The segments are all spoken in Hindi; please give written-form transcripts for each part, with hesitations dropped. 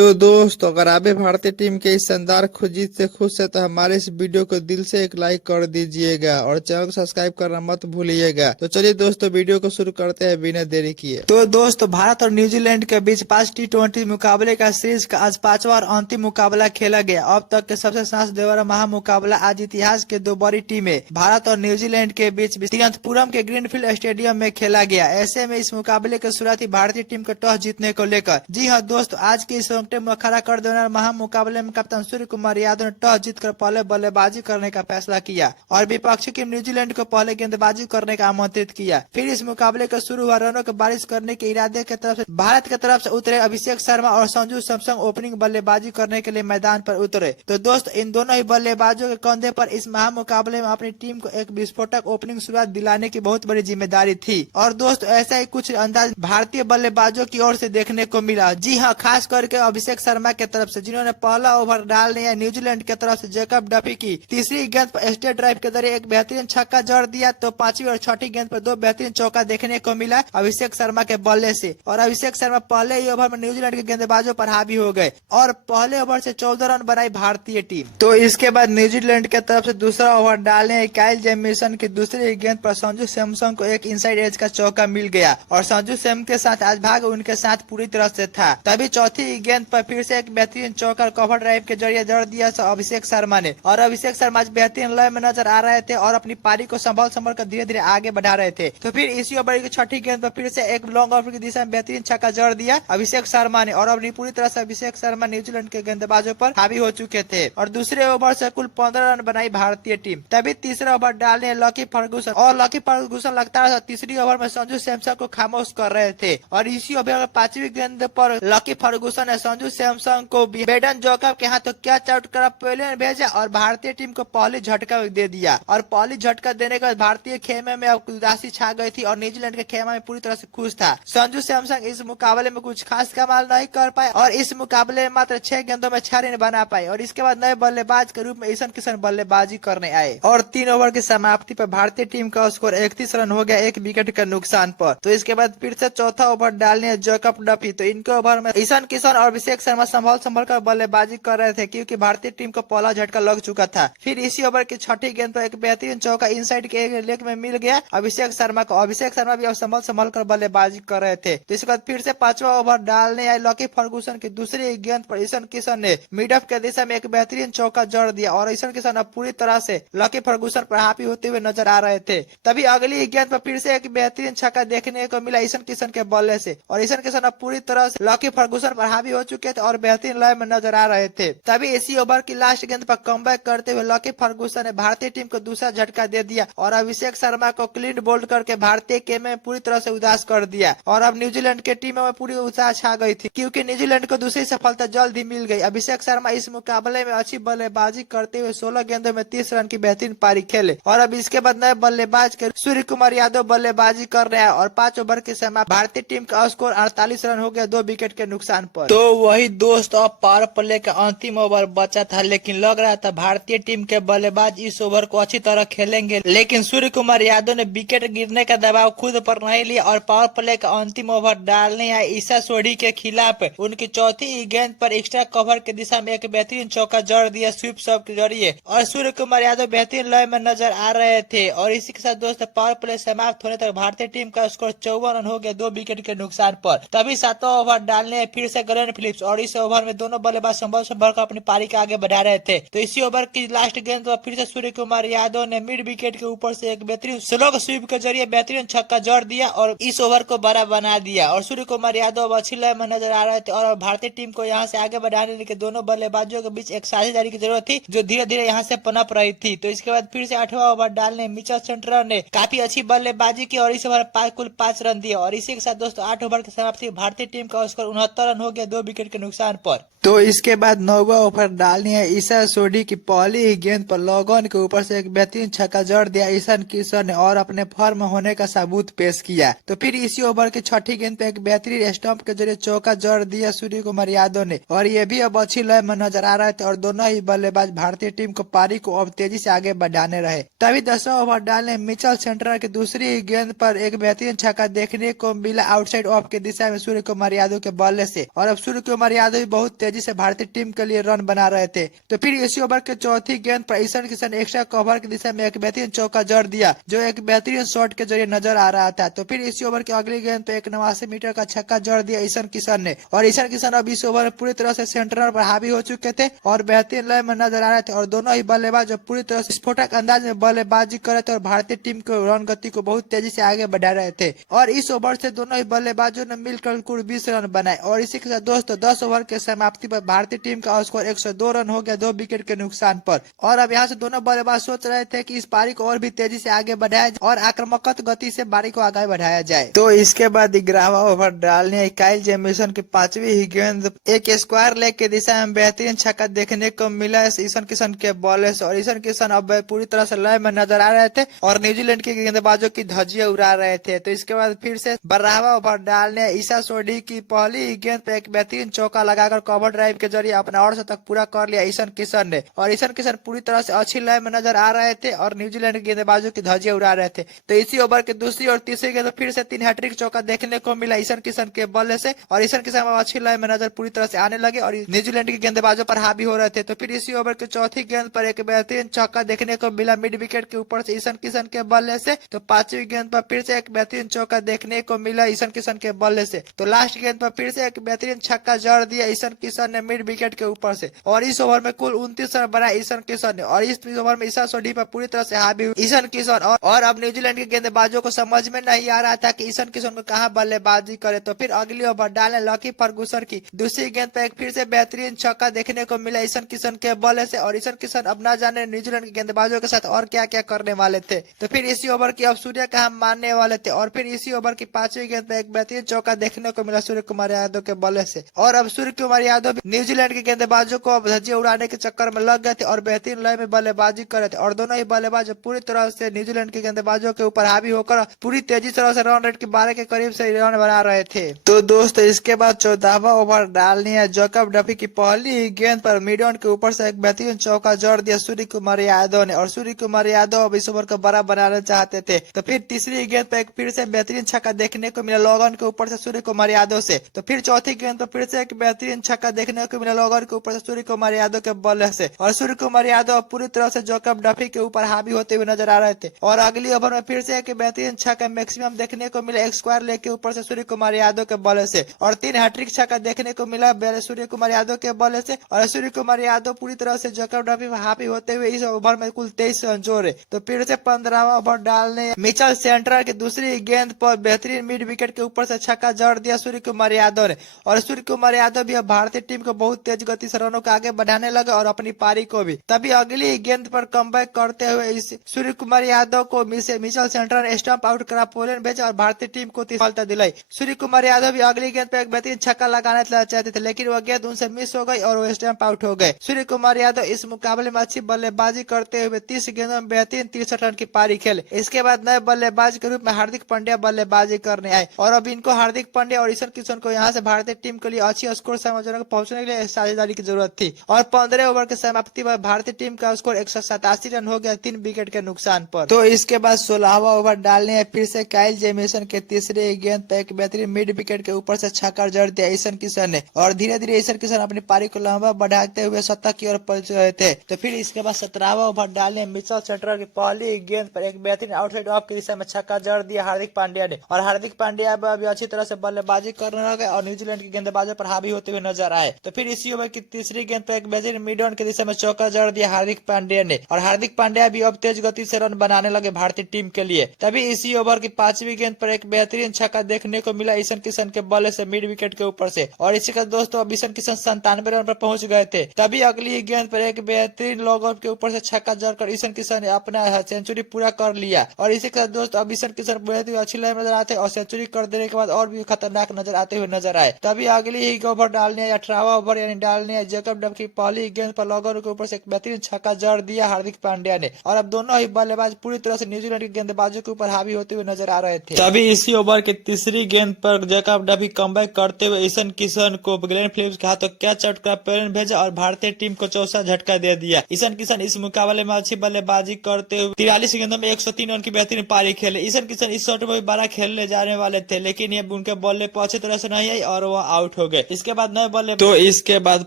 तो दोस्त, अगर आप भी भारतीय टीम के इस शानदार जीत से खुश है तो हमारे इस वीडियो को दिल से एक लाइक कर दीजिएगा और चैनल को सब्सक्राइब करना मत भूलिएगा। तो चलिए दोस्तों, वीडियो को शुरू करते हैं बिना देरी किए। तो दोस्तों, भारत और न्यूजीलैंड के बीच 5 T20 मुकाबले का सीरीज का आज 5वां और अंतिम मुकाबला खेला गया। अब तक के सबसे सांस देवरा महामुकाबला आज इतिहास के दो बड़ी टीमें भारत और न्यूजीलैंड के बीच तिरुवनंतपुरम के ग्रीनफील्ड स्टेडियम में खेला गया। ऐसे में इस मुकाबले के शुरुआती भारतीय टीम को टॉस जीतने को लेकर, जी हाँ दोस्तों, आज के इस में खड़ा कर देने वाले महामुकाबले में कप्तान सूर्य कुमार यादव ने टॉस जीतकर पहले बल्लेबाजी करने का फैसला किया और विपक्षी टीम न्यूजीलैंड को पहले गेंदबाजी करने का आमंत्रित किया। फिर इस मुकाबले का शुरू हुआ रनों की बारिश करने के इरादे की तरफ से भारत की तरफ से उतरे अभिषेक शर्मा और संजू सैमसन ओपनिंग बल्लेबाजी करने के लिए मैदान पर उतरे। तो दोस्त, इन दोनों ही बल्लेबाजों के कंधे पर इस महामुकाबले में अपनी टीम को एक विस्फोटक ओपनिंग शुरुआत दिलाने की बहुत बड़ी जिम्मेदारी थी। और दोस्त, ऐसा ही कुछ अंदाज भारतीय बल्लेबाजों की ओर से देखने को मिला। जी हाँ, खास करके अभिषेक शर्मा की तरफ से, जिन्होंने पहला ओवर डालने या न्यूजीलैंड की तरफ से जैकब डफी की तीसरी गेंद पर स्टेट ड्राइव के जरिए एक बेहतरीन छक्का जड़ दिया। तो पांचवी और छठी गेंद पर दो बेहतरीन चौका देखने को मिला अभिषेक शर्मा के बल्ले से। और अभिषेक शर्मा पहले ही ओवर में न्यूजीलैंड के गेंदबाजों पर हावी हो गए और पहले ओवर से 14 रन बनाई भारतीय टीम। तो इसके बाद न्यूजीलैंड की तरफ से दूसरा ओवर डालने काइल जेमिसन की दूसरी गेंद पर संजू सैमसन को एक इनसाइड एज का चौका मिल गया और संजू सैम के साथ आज भाग उनके साथ पूरी तरह से था। तभी चौथी गेंद पर फिर से एक बेहतरीन चौका कवर ड्राइव के जरिए जड़ दिया अभिषेक शर्मा ने। और अभिषेक शर्मा बेहतरीन लय में नजर आ रहे थे और अपनी पारी को संभल कर धीरे धीरे आगे बढ़ा रहे थे। तो फिर इसी ओवर की छठी गेंद पर फिर से एक लॉन्ग ऑफ की दिशा में बेहतरीन छक्का जड़ दिया अभिषेक शर्मा ने और अपनी पूरी तरह से अभिषेक शर्मा न्यूजीलैंड के गेंदबाजों पर हावी हो चुके थे और दूसरे ओवर से कुल 15 रन बनाई भारतीय टीम। तभी तीसरा ओवर डालने लकी फर्गुसन लगातार तीसरी ओवर में संजू सैमसन को खामोश कर रहे थे और इसी ओवर में पांचवी गेंद पर लकी फर्गुसन ने संजू सैमसन को बेडन जॉकब के हाथों कैच आउट कर पहले भेजा और भारतीय टीम को पहली झटका दे दिया। और पहली झटका देने के बाद भारतीय खेमे में अब उदासी छा गई थी और न्यूजीलैंड के खेमे में पूरी तरह से खुश था। संजू सैमसन इस मुकाबले में कुछ खास कमाल नहीं कर पाए और इस मुकाबले में मात्र 6 गेंदों में 6 रन बना पाए और इसके बाद नए बल्लेबाज के रूप में ईशान किशन बल्लेबाजी करने आए और 3 ओवर की समाप्ति पर भारतीय टीम का स्कोर 31 रन हो गया, 1 विकेट के नुकसान पर। तो इसके बाद फिर से चौथा ओवर डालने जैकब डफी, तो इनके ओवर में ईशान किशन और अभिषेक शर्मा संभल कर बल्लेबाजी कर रहे थे क्योंकि भारतीय टीम को पहला झटका लग चुका था। फिर इसी ओवर की छठी गेंद पर एक बेहतरीन चौका इनसाइड के लेग में मिल गया अभिषेक शर्मा को। अभिषेक शर्मा भी अब संभल कर बल्लेबाजी कर रहे थे। तो इसके बाद फिर से पांचवा ओवर डालने आए लकी फर्गुसन की दूसरी गेंद पर ईशान किशन ने मिड ऑफ के दिशा में एक बेहतरीन चौका जड़ दिया और ईशान किशन अब पूरी तरह से लकी फर्गुसन पर हावी होते हुए नजर आ रहे थे। तभी अगली गेंद पर फिर से एक बेहतरीन छक्का देखने को मिला ईशान किशन के बल्ले से और ईशान किशन अब पूरी तरह से लकी फर्गुसन पर हावी हो चुके थे और बेहतरीन लय में नजर आ रहे थे। तभी इसी ओवर की लास्ट गेंद पर कमबैक करते हुए लकी फर्गुसन ने भारतीय टीम को दूसरा झटका दे दिया और अभिषेक शर्मा को क्लीन बोल्ड करके भारतीय खेमे में पूरी तरह से उदास कर दिया। और अब न्यूजीलैंड के टीम में पूरी उत्साह छा गई थी क्योंकि न्यूजीलैंड को दूसरी सफलता जल्द ही मिल गई। अभिषेक शर्मा इस मुकाबले में अच्छी बल्लेबाजी करते हुए 16 गेंदों में 30 रन की बेहतरीन पारी खेले और अब इसके बाद नए बल्लेबाज के सूर्य कुमार यादव बल्लेबाजी कर रहे हैं और 5 ओवर के समय भारतीय टीम का स्कोर 48 रन हो गया, 2 विकेट के नुकसान पर। तो वही दोस्त, अब पावर प्ले का अंतिम ओवर बचा था लेकिन लग रहा था भारतीय टीम के बल्लेबाज इस ओवर को अच्छी तरह खेलेंगे, लेकिन सूर्य कुमार यादव ने विकेट गिरने का दबाव खुद पर नहीं लिया और पावर प्ले का अंतिम ओवर डालने आए ईशा सोढ़ी के खिलाफ उनकी चौथी गेंद पर एक्स्ट्रा कवर की दिशा में एक बेहतरीन चौका जड़ दिया स्वीप शॉट के जरिए और सूर्य कुमार यादव बेहतरीन लय में नजर आ रहे थे। और इसी के साथ दोस्त, पावर प्ले समाप्त होने तक भारतीय टीम का स्कोर 54 रन हो गया, 2 विकेट के नुकसान पर। तभी 7वां ओवर डालने फिर से ग्लेन फिलिप्स और इस ओवर में दोनों बल्लेबाज संभल कर अपनी पारी के आगे बढ़ा रहे थे। तो इसी ओवर की लास्ट गेंद पर फिर से सूर्य कुमार यादव ने मिड विकेट के ऊपर से एक बेहतरीन स्लो स्वीप के जरिए बेहतरीन छक्का जड़ दिया और इस ओवर को बड़ा बना दिया और सूर्य कुमार यादव अच्छी लय में नजर आ रहे थे और भारतीय टीम को यहाँ से आगे बढ़ाने के दोनों बल्लेबाजों के बीच एक साझेदारी की जरूरत थी जो धीरे धीरे यहाँ से पनप रही थी। तो इसके बाद फिर से 8वां ओवर डालने मिचेल सेंटनर ने काफी अच्छी बल्लेबाजी की और इस ओवर कुल 5 रन दिए और इसी के साथ दोस्तों 8 ओवर की समाप्ति भारतीय टीम का स्कोर 69 रन हो गया, 2 विकेट के नुकसान पर। तो इसके बाद 9वां ओवर डालनी है ईशा सोढ़ी की पहली ही गेंद पर लॉगऑन के ऊपर से एक बेहतरीन छक्का जड़ दिया ईशान किशन ने और अपने फॉर्म होने का सबूत पेश किया। तो फिर इसी ओवर की छठी गेंद पे एक बेहतरीन स्टंप के जरिए चौका जड़ दिया सूर्य कुमार यादव ने और ये भी अब अच्छी लय में नजर आ रहे थे और दोनों ही बल्लेबाज भारतीय टीम को पारी को अब तेजी से आगे बढ़ाने रहे। तभी 10वां ओवर डालने मिचेल सेंटनर की दूसरी गेंद पर एक बेहतरीन छक्का देखने को मिला आउटसाइड ऑफ के दिशा में सूर्य कुमार यादव के बल्ले से और अब सूर्य कुमार यादव भी बहुत तेजी से भारतीय टीम के लिए रन बना रहे थे। तो फिर इसी ओवर के चौथी गेंद पर ईशान किशन एक्स्ट्रा कवर की दिशा में एक बेहतरीन चौका जड़ दिया, जो एक बेहतरीन शॉट के जरिए नजर आ रहा था। तो फिर इसी ओवर की अगली गेंद पे एक 89 मीटर का छक्का जड़ दिया ईशान किशन ने, और ईशान किशन अब इस ओवर में पूरी तरह से सेंटर पर हावी हो चुके थे और बेहतरीन लय में नजर आ रहे थे। और दोनों ही बल्लेबाज पूरी तरह से स्फोटक अंदाज में बल्लेबाजी कर रहे थे और भारतीय टीम को रन गति को बहुत तेजी से आगे बढ़ा रहे थे। और इस ओवर से दोनों ही बल्लेबाजों ने मिलकर कुल 20 रन बनाए। और इसी के साथ दोस्तों 10 ओवर के समाप्ति पर भारतीय टीम का स्कोर 102 रन हो गया 2 विकेट के नुकसान पर। और अब यहाँ से दोनों बल्लेबाज सोच रहे थे कि इस पारी को और भी तेजी से आगे बढ़ाया जाए और आक्रामक गति से पारी को आगे बढ़ाया जाए। तो इसके बाद 11वां ओवर डालने काइल जेमिसन की 5वीं ही गेंद एक स्क्वायर लेग की दिशा में बेहतरीन छक्का देखने को मिला ईशान किशन के बॉलर से। और ईशान किशन अब पूरी तरह से लय में नजर आ रहे थे और न्यूजीलैंड के गेंदबाजों की धज्जियां उड़ा रहे थे। तो इसके बाद फिर से 12वां ओवर डालने ईशा सोढ़ी की पहली गेंद पे एक बेहतरीन चौका लगाकर कवर ड्राइव के जरिए अपना 8 शतक पूरा कर लिया ईशान किशन ने। और ईशान किशन पूरी तरह से अच्छी लय में नजर आ रहे थे और न्यूजीलैंड के गेंदबाजों की धज्जियां उड़ा रहे थे। तो इसी ओवर के दूसरी और तीसरी गेंद फिर से 3 हैट्रिक चौका देखने को मिला ईशान किशन के बल्ले से। और ईशान किशन अच्छी लय में नजर पूरी तरह से आने लगे और न्यूजीलैंड के गेंदबाजों पर हावी हो रहे थे। तो फिर इसी ओवर के चौथी गेंद पर एक बेहतरीन चौका देखने को मिला मिड विकेट के ऊपर से ईशान किशन के बल्ले से। तो 5वीं गेंद पर फिर से एक बेहतरीन चौका देखने को मिला ईशान किशन के बल्ले से। तो लास्ट गेंद पर फिर से एक बेहतरीन छक्का जड़ दिया ईशान किशन ने मिड विकेट के ऊपर से। और इस ओवर में कुल 29 रन बनाए ईशान किशन ने। और इस ओवर में ईशा सोढ़ी पर पूरी तरह से हावी हुई ईशान किशन। और अब न्यूजीलैंड के गेंदबाजों को समझ में नहीं आ रहा था कि ईशान किशन को कहां बल्लेबाजी करे। तो फिर अगली ओवर डाले लकी फर्गुसन की दूसरी गेंद पर एक फिर से बेहतरीन छक्का देखने को मिला ईशान किशन के बल्ले से। और ईशान किशन अब ना जाने न्यूजीलैंड के गेंदबाजों के साथ और क्या क्या करने वाले थे। तो फिर इसी ओवर की अब सूर्य का हम मानने वाले थे। और फिर इसी ओवर की 5वीं गेंद पे एक बेहतरीन चौका देखने को मिला सूर्य कुमार यादव के बल्ले से। और अब सूर्य कुमार यादव भी न्यूजीलैंड के गेंदबाजों को अब धज्जियां उड़ाने के चक्कर में लग गए थे और बेहतरीन लय में बल्लेबाजी कर रहे थे। और दोनों ही बल्लेबाज पूरी तरह से न्यूजीलैंड के गेंदबाजों के ऊपर हावी होकर पूरी तेजी से रन रेट के 12 के करीब से रन बना रहे थे। तो दोस्तों इसके बाद 14वां ओवर डालनी है जैकब डफी की पहली गेंद पर मिड ऑन के ऊपर से एक बेहतरीन चौका जड़ दिया सूर्य कुमार यादव ने। और सूर्य कुमार यादव अब इस ओवर को बड़ा बनाना चाहते थे। तो फिर तीसरी गेंद पर एक फिर से बेहतरीन छक्का देखने को मिला लॉगन के ऊपर से सूर्य कुमार यादव से। तो फिर चौथी गेंद पर फिर से एक बेहतरीन छक्का देखने को मिला लॉगन के ऊपर से सूर्य कुमार यादव के बल्ले से। और सूर्य कुमार यादव पूरी तरह से जैकब डफी के ऊपर हावी होते हुए नजर आ रहे थे। और अगली ओवर में फिर से एक बेहतरीन छक्का मैक्सिमम देखने को मिला एक स्क्वायर लेग के ऊपर से सूर्य कुमार यादव के बल्ले से। और 3 हैट्रिक छक्का देखने को मिला सूर्य कुमार यादव के बल्ले से। और सूर्य कुमार यादव पूरी तरह से जैकब डफी हावी होते हुए इस ओवर में कुल 23 रन जोड़े। तो फिर से 15वां ओवर डालने मिचेल सेंट्रल की दूसरी गेंद पर बेहतरीन मिड विकेट के ऊपर से छक्का जड़ दिया सूर्य कुमार यादव ने। और सूर्य कुमार यादव भी अब भारतीय टीम को बहुत तेज गति से रनों को आगे बढ़ाने लगे और अपनी पारी को भी। तभी अगली गेंद पर कमबैक करते हुए इस सूर्य कुमार यादव को मिचेल सेंट्रल ने स्टंप आउट करा पोलैंड भेजा और भारतीय टीम को सफलता दिलाई। सूर्य कुमार यादव भी अगली गेंद पर एक बेहतरीन छक्का लगाने चाहते थे, लेकिन वह गेंद उनसे मिस हो गई और वो स्टंप आउट हो गए। सूर्य कुमार यादव इस मुकाबले में अच्छी बल्लेबाजी करते हुए 30 गेंदों में बेहतरीन 63 रन की पारी खेले। इसके बाद नए बल्लेबाज के रूप में हार्दिक पांड्या बल्लेबाजी करने आए और अब इनको हार्दिक पांड्या और ईशान किशन को यहाँ से भारतीय टीम के लिए अच्छी स्कोर समाधान पहुंचने के लिए साझेदारी की जरूरत थी। और 15 ओवर के समाप्ति पर भारतीय टीम का स्कोर 187 रन हो गया 3 विकेट के नुकसान पर। तो इसके बाद 16वां ओवर डालने है फिर से काइल जेमिसन के तीसरे गेंद पर एक बेहतरीन मिड विकेट के ऊपर से छक्का जड़ दिया ईशान किशन ने। और धीरे धीरे ईशान किशन अपनी पारी को लंबा बढ़ाते हुए 70 की ओर पहुंच रहे थे। तो फिर इसके बाद 17वां ओवर डालने मिचेल सेंट्रल की पहली गेंद पर एक बेहतरीन आउटसाइड ऑफ की दिशा में छक्का जड़ दिया हार्दिक पांड्या ने। और हार्दिक पांड्या अभी अच्छी तरह से बल्लेबाजी करने लगे और न्यूजीलैंड के गेंदबाजों पर हावी होते हुए नजर आए। तो फिर इसी ओवर की तीसरी गेंद पर एक बेहतरीन मिड ऑन की दिशा में चौका जड़ दिया हार्दिक पांड्या ने। और हार्दिक पांड्या भी अब तेज गति से रन बनाने लगे भारतीय टीम के लिए। तभी इसी ओवर की 5वीं गेंद पर एक बेहतरीन छक्का देखने को मिला ईशान किशन के बल्ले से मिड विकेट के ऊपर से। और इसी का दोस्तों अब ईशान किशन 97 रन पर पहुंच गए थे। तभी अगली गेंद पर एक बेहतरीन लॉग ऑफ के ऊपर से छक्का जड़कर ईशान किशन ने अपना सेंचुरी पूरा कर लिया। और इसी के साथ दोस्तों अब ईशान किशन बहुत ही अच्छी लाइन नजर आते और सेंचुरी कर देने के बाद और भी खतरनाक नजर आते हुए नजर आए। तभी अगली ही ओवर डालने 18वां ओवर यानी डालने जैकब डफ की पहली गेंद पर लॉगर के ऊपर से एक बेहतरीन छक्का जड़ दिया हार्दिक पांड्या ने। और अब दोनों ही बल्लेबाज पूरी तरह से न्यूजीलैंड के गेंदबाजों के ऊपर हावी होते हुए नजर आ रहे थे। तभी इसी ओवर के तीसरी गेंद पर जैकब डफ कमबैक करते हुए ईशान किशन को ग्लेन फिलिप्स के हाथों कैच आउट कर पेलन भेजा और भारतीय टीम को चौथा झटका दे दिया। ईशान किशन इस मुकाबले में अच्छी बल्लेबाजी करते हुए 43 गेंदों में 103 रन की बेहतरीन पारी खेले। ईशान किशन इस शॉट में भी 12 खेलने जाने वाले थे, लेकिन ये उनके बल्ले पर अच्छी तरह से नहीं आई और वो आउट हो गए। इसके बाद नए बल्ले तो इसके बाद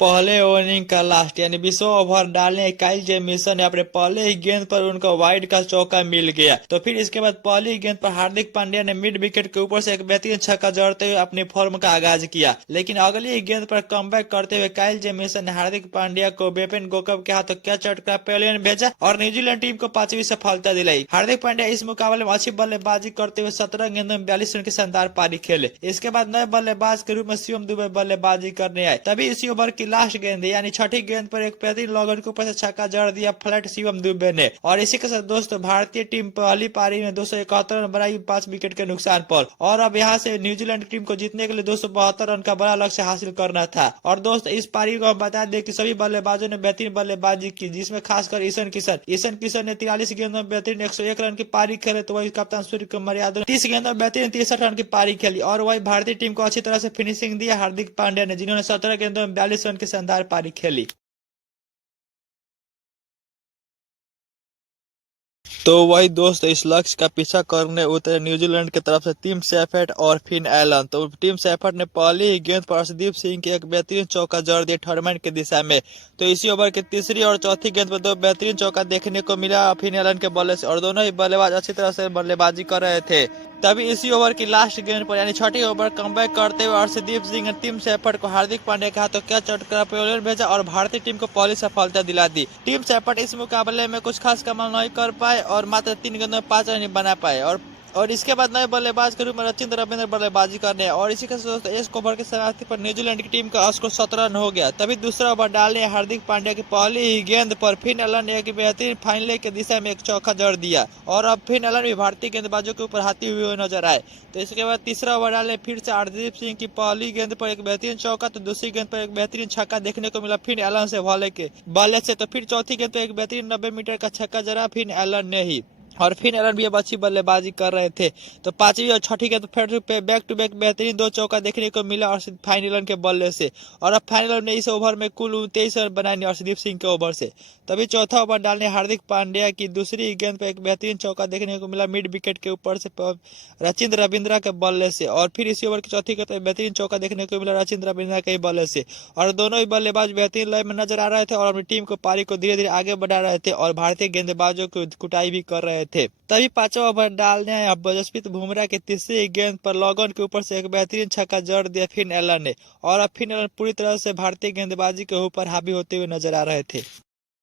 पहले ओवरिंग का लास्ट यानी 20 ओवर डालने काइल जेमिसन ने अपने पहले ही गेंद पर उनका वाइड का चौका मिल गया। तो फिर इसके बाद पहली गेंद पर हार्दिक पांड्या ने मिड विकेट के ऊपर से एक बेहतरीन छक्का जड़ते हुए अपनी फॉर्म का आगाज किया, लेकिन अगली गेंद पर कमबैक करते हुए काइल जेमिसन ने हार्दिक पांड्या को बेपेन गोकब के हाथों कैच चटका पेविलियन भेजा और न्यूजीलैंड टीम को 5वीं सफलता दिलाई। हार्दिक पांड्या इस मुकाबले में अच्छी बल्लेबाजी करते हुए 17 गेंदों में 42 रन की शानदार पारी खेले। इसके बाद नए बल्लेबाज के रूप में शिवम दुबे बल्लेबाजी करने आए। तभी इसी ओवर की लास्ट गेंद यानी छठी गेंद पर एक बेहतरीन लॉगर के ऊपर से छक्का जड़ दिया फ्लैट शिवम दुबे ने। और इसी के साथ दोस्तों भारतीय टीम पहली पारी में 271 रन बनाई 5 विकेट के नुकसान पर। और अब यहाँ से न्यूजीलैंड टीम को जीतने के लिए 272 रन का बड़ा लक्ष्य हासिल करना था। और दोस्त इस पारी को हम बता दें कि सभी बल्लेबाजों ने बेहतरीन बल्लेबाजी की, जिसमें खासकर ईशान किशन ने 43 गेंदों में बेहतरीन 101 रन की पारी खेले। तो वही कप्तान सूर्य कुमार यादव ने 30 गेंदों में बेहतरीन 63 रन की पारी खेली। और वही भारतीय टीम को अच्छी तरह से फिनिशिंग दी हार्दिक पांड्या ने, जिन्होंने 17 गेंदों में 42 रन की शानदार पारी खेली। तो वही दोस्त इस लक्ष्य का पीछा करने उतरे न्यूजीलैंड की तरफ से टीम शेफर्ड और फिन एलन। तो टीम शेफर्ड ने पहली ही गेंद पर अर्शदीप सिंह की एक बेहतरीन चौका जड़ दिया टूर्नामेंट की दिशा में। तो इसी ओवर की तीसरी और चौथी गेंद पर 2 बेहतरीन चौका देखने को मिला फिन एलन के बल्ले से और दोनों ही बल्लेबाज अच्छी तरह से बल्लेबाजी कर रहे थे। तभी इसी ओवर की लास्ट गेंद पर यानी छठी ओवर कमबैक करते हुए अर्शदीप सिंह ने टीम शेफर्ड को हार्दिक पांड्या के हाथों कैच चटका पेविलियन भेजा और भारतीय टीम को पहली सफलता दिला दी। टीम शेफर्ड इस मुकाबले में कुछ खास कमाल नहीं कर पाए और मात्र 3 गेंदों में 5 रन ही बना पाए। और इसके बाद नए बल्लेबाज के रूप में रचिंद्र रविंद्र बल्लेबाजी करने और इसी के साथ एक ओवर के समाप्ति पर न्यूजीलैंड की टीम का स्कोर 17 रन हो गया। तभी दूसरा ओवर डालने हार्दिक पांड्या की पहली ही गेंद पर फिन एलन ने एक बेहतरीन फाइनल की दिशा में एक चौका जड़ दिया और अब फिन एलन भी भारतीय गेंदबाजों के ऊपर हाथी हुए नजर आए। तो इसके बाद तीसरा ओवर डालने फिर से अर्शदीप सिंह की पहली गेंद पर एक बेहतरीन चौका तो दूसरी गेंद पर एक बेहतरीन छक्का देखने को मिला फिन एलन से बल्ले से। तो फिर चौथी गेंद पर एक बेहतरीन 90 मीटर का छक्का जड़ा फिन एलन ने ही और फिन एलन भी अब अच्छी बल्लेबाजी कर रहे थे। तो 5वीं और छठी गेंद फिर बैक टू बैक बेहतरीन 2 चौका देखने को मिला और फाइन एलन के बल्ले से। और अब फाइन एलन ने इस ओवर में कुल 23 रन बनाए अर्शदीप सिंह के ओवर से। तभी चौथा ओवर डालने हार्दिक पांड्या की दूसरी गेंद पर एक बेहतरीन चौका देखने को मिला मिड विकेट के ऊपर से रचिंद्र रविंद्र के बल्ले से। और फिर इसी ओवर की चौथी गेंद पर बेहतरीन चौका देखने को मिला रचिंद्र रविंद्र के बल्ले से। और दोनों ही बल्लेबाज बेहतरीन लय में नजर आ रहे थे और अपनी टीम को पारी को धीरे धीरे आगे बढ़ा रहे थे और भारतीय गेंदबाजों को कुटाई भी कर रहे थे। तभी 5वां ओवर डालने जसप्रीत बुमराह की तीसरी गेंद पर लॉगन के ऊपर से एक बेहतरीन छक्का जड़ दिया फिन एलन ने और अब फिन एलन पूरी तरह से भारतीय गेंदबाजी के ऊपर हावी होते हुए नजर आ रहे थे।